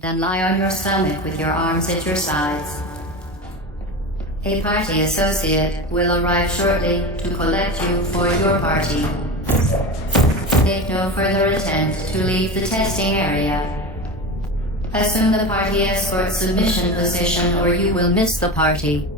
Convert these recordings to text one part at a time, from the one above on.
then lie on your stomach with your arms at your sides. A party associate will arrive shortly to collect you for your party. Make no further attempt to leave the testing area. Assume the party escort submission position or you will miss the party.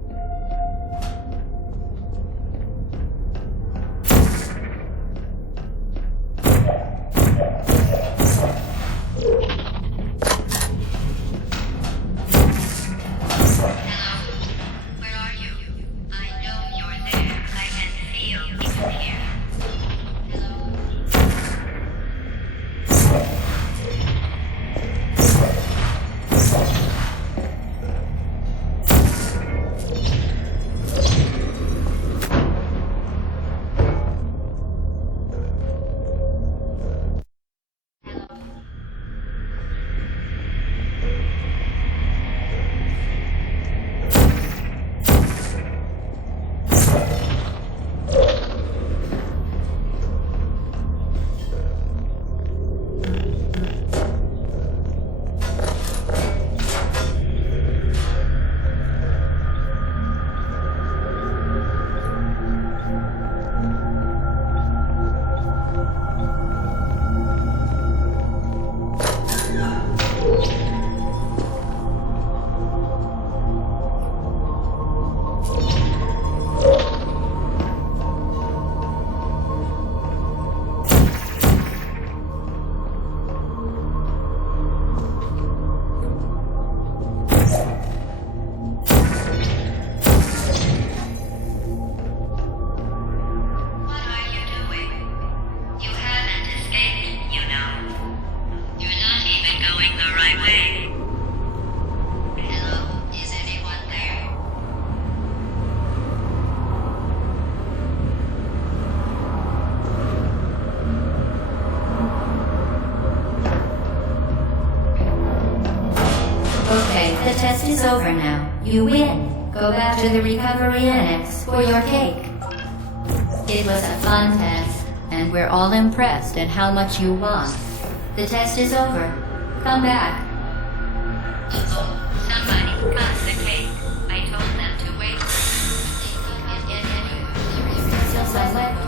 Okay, the test is over now. You win. Go back to the recovery annex for your cake. It was a fun test, and we're all impressed at how much you won. The test is over. Come back. Somebody cut the cake. I told them to wait. Still some left.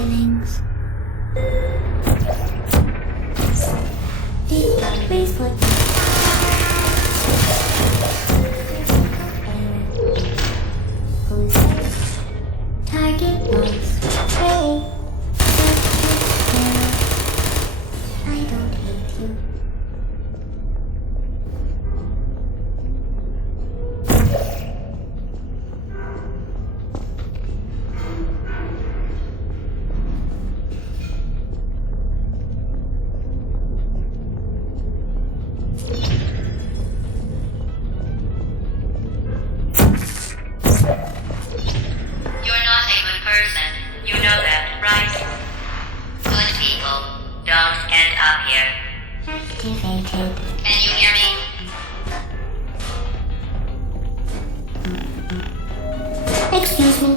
feelings. Please put who's safe? Target lost. Hey, I don't hate you. You're not a good person. You know that, right? Good people don't end up here. Activated. Can you hear me? Excuse me.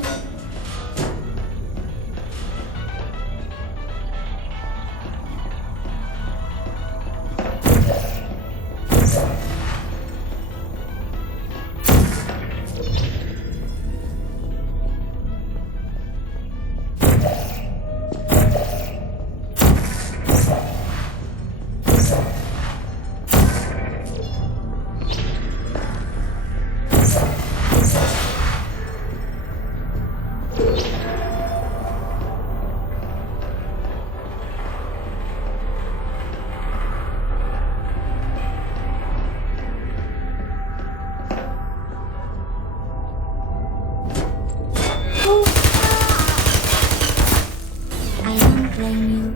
I don't blame you.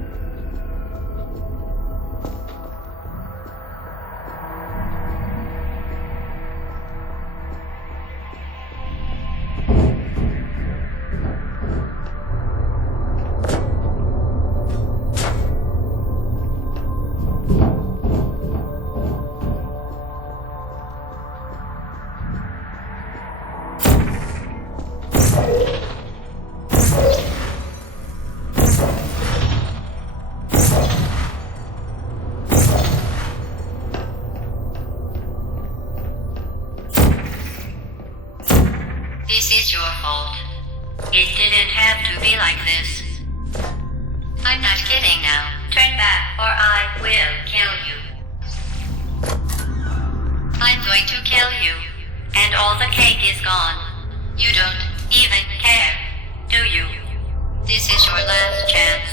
This is your fault. It didn't have to be like this. I'm not kidding now. Turn back or I will kill you. I'm going to kill you. And all the cake is gone. You don't even care, do you? This is your last chance.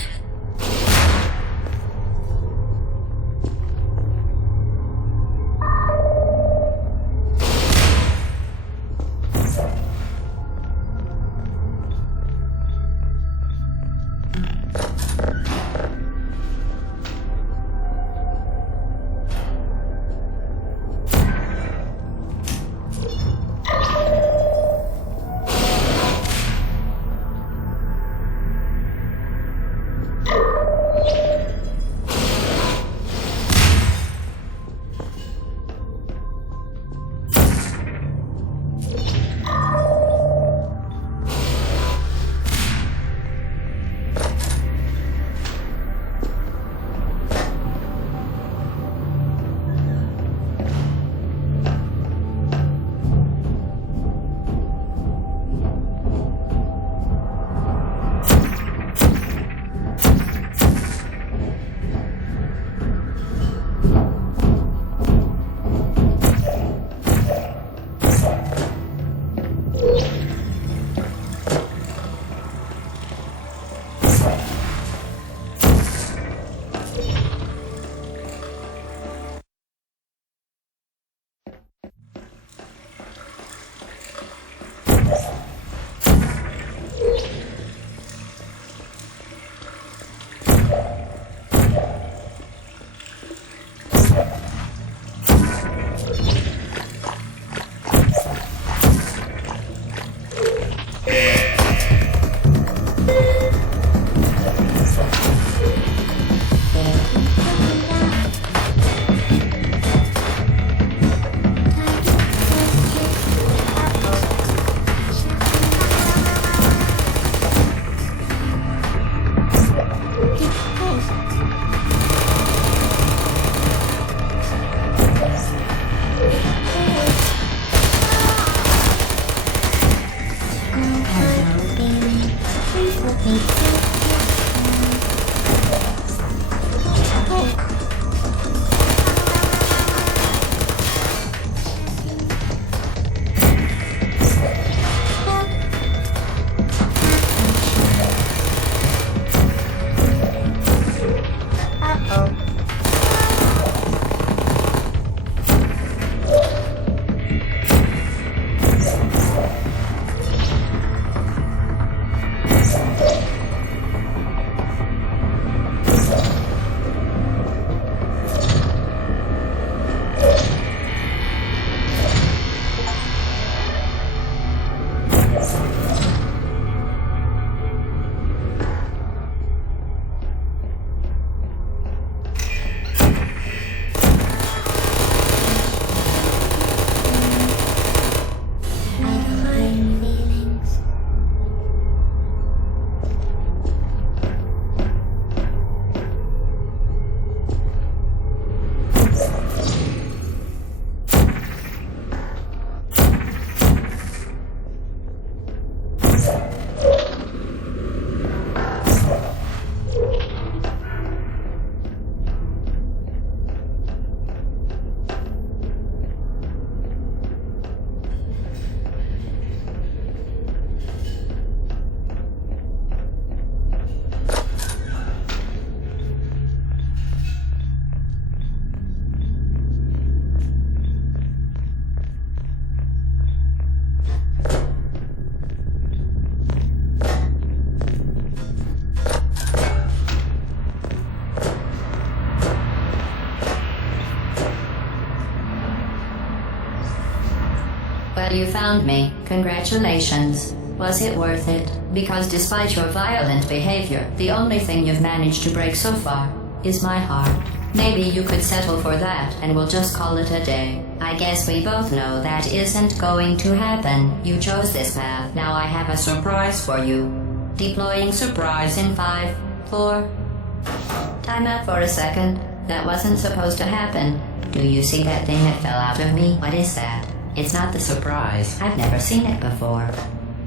Well, you found me. Congratulations. Was it worth it? Because despite your violent behavior, the only thing you've managed to break so far is my heart. Maybe you could settle for that and we'll just call it a day. I guess we both know that isn't going to happen. You chose this path. Now I have a surprise for you. Deploying surprise in 5, 4... Time out for a second. That wasn't supposed to happen. Do you see that thing that fell out of me? What is that? It's not the surprise. I've never seen it before.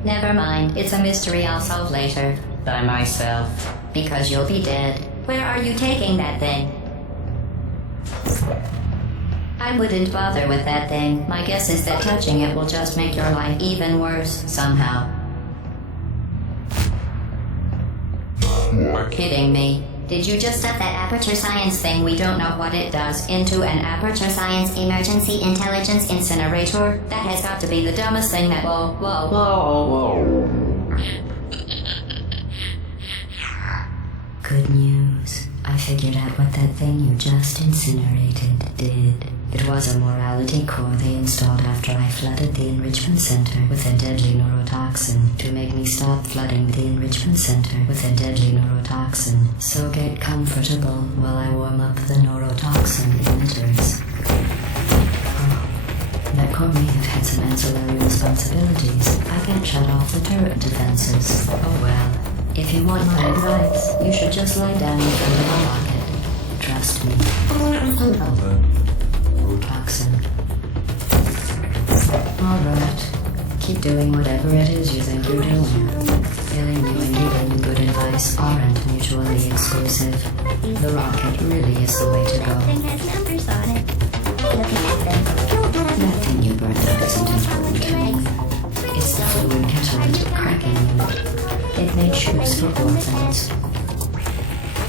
Never mind. It's a mystery I'll solve later. By myself. Because you'll be dead. Where are you taking that thing? I wouldn't bother with that thing. My guess is that touching it will just make your life even worse, somehow. You're kidding me. Did you just stuff that Aperture Science thing, we don't know what it does, into an Aperture Science Emergency Intelligence Incinerator? That has got to be the dumbest thing that... Whoa. Good news. I figured out what that thing you just incinerated did. It was a morality core they installed after I flooded the enrichment center with a deadly neurotoxin to make me stop flooding the enrichment center with a deadly neurotoxin. So get comfortable while I warm up the neurotoxin emitters. Oh, that core may have had some ancillary responsibilities. I can't shut off the turret defenses. Oh well. If you want my advice, you should just lie down in front of a rocket. Trust me. Toxin. Alright. Keep doing whatever it is you think you're doing. Killing you and giving good advice aren't mutually exclusive. The rocket really is the way to go. Thing has numbers on it. Looking at them. That thing you burned up isn't important to me. It's the fluid catalytic cracking unit. It made shoes for orphans.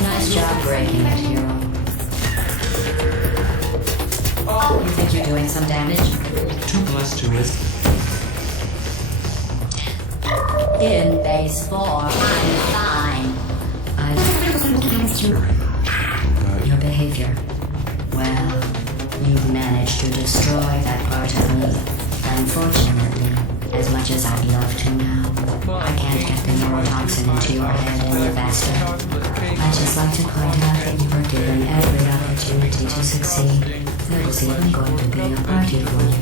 Nice job breaking it, hero. You think you're doing some damage? Too blessed to risk. In base 4, I'm fine. Your behavior. Well, you've managed to destroy that part of me. Unfortunately, as much as I'd love to now, I can't get the neurotoxin into your head any faster. I'd just like to point out that you were given every opportunity to succeed. There was even going to be a party for you.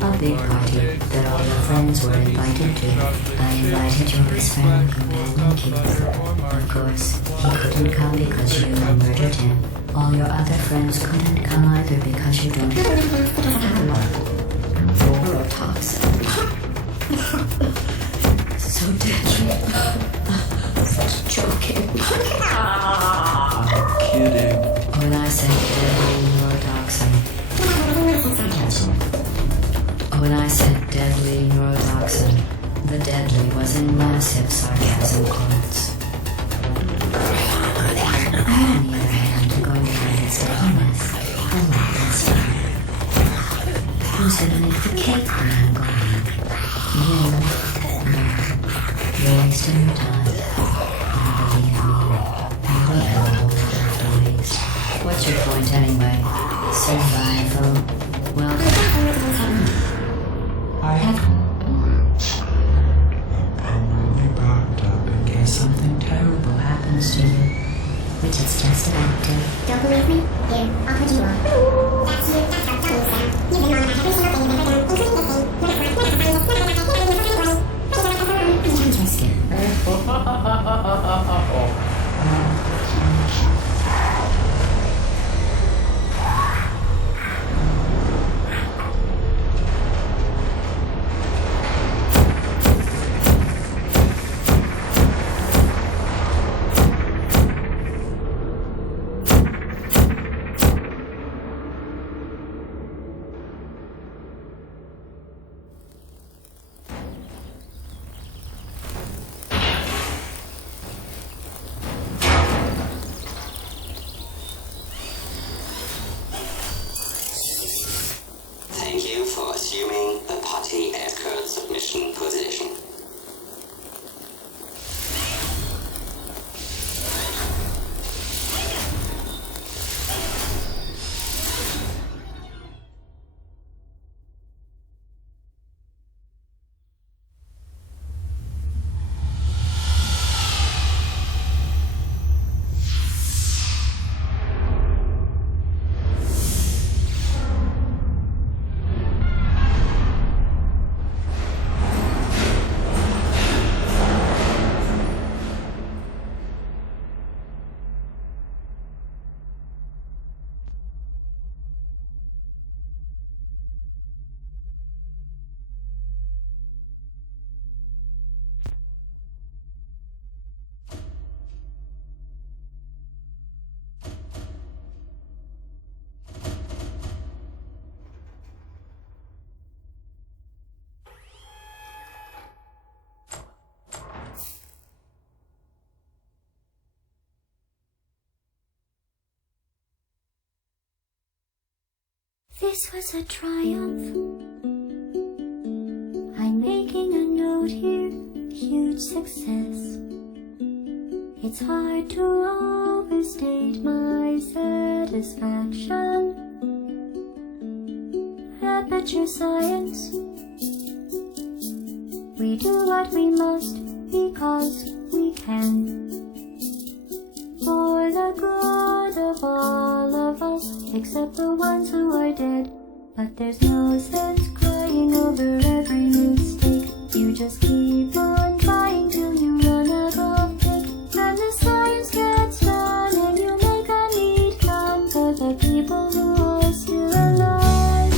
A big party that all your friends were invited to. I invited your best friend, companion Keith. Of course, he couldn't come because you murdered him. All your other friends couldn't come either because you don't neurotoxin. So deadly. Joking. Kidding. When I said deadly neurotoxin. When I said deadly neurotoxin, the deadly was in massive sarcasm quotes. On the other hand, going to find its stickiness a lot less fun. Who's gonna make the cake when I'm gone? You? No. You're wasting your time. And believe me, you don't have a whole lot left to waste. What's your point anyway? Survival. Well, I have permanently backed up in case something terrible happens to you. which is just about to. Don't believe me? Here, I'll put you on. That's you. That's how dummies sound. You've been on about every single thing you've ever done, including this thing. You're not smart. You're not the funniest. You're not the funniest. This was a triumph. I'm making a note here, huge success. It's hard to overstate my satisfaction. Aperture science. We do what we must because we can. For the good of all of us, except the ones who are dead. But there's no sense crying over every mistake. You just keep on trying till you run out of cake. And the science gets done and you make a neat gun for the people who are still alive.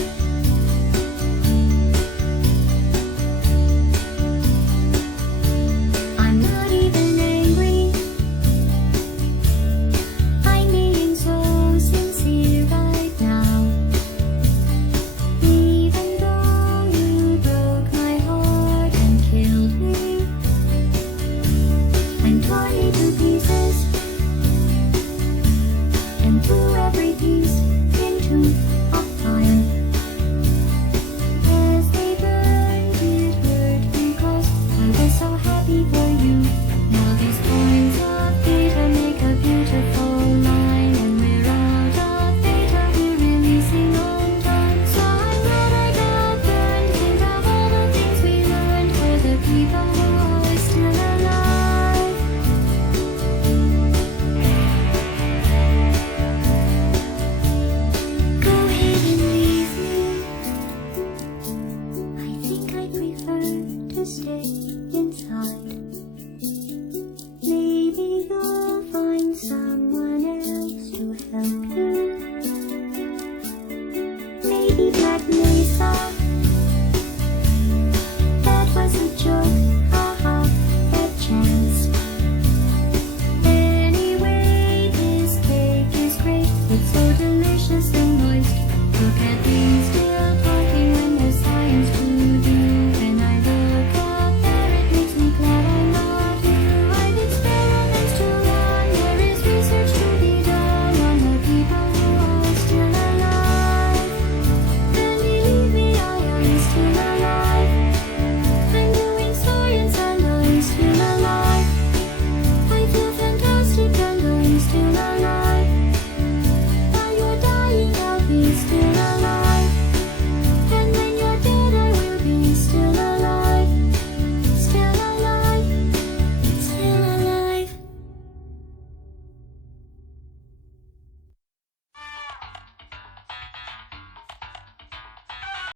I'm not even angry. I'm being so sincere right now. Even though you broke my heart and killed me and tore me to pieces and threw every piece into a fire. As they burned, it hurt because I was so happy for you. Now these points of data make a beautiful line, and we're out of data, we're releasing on time. So I'm glad I got burned. Think of all the things we learned for the people who are still alive. Go ahead and leave me. I think I prefer to stay.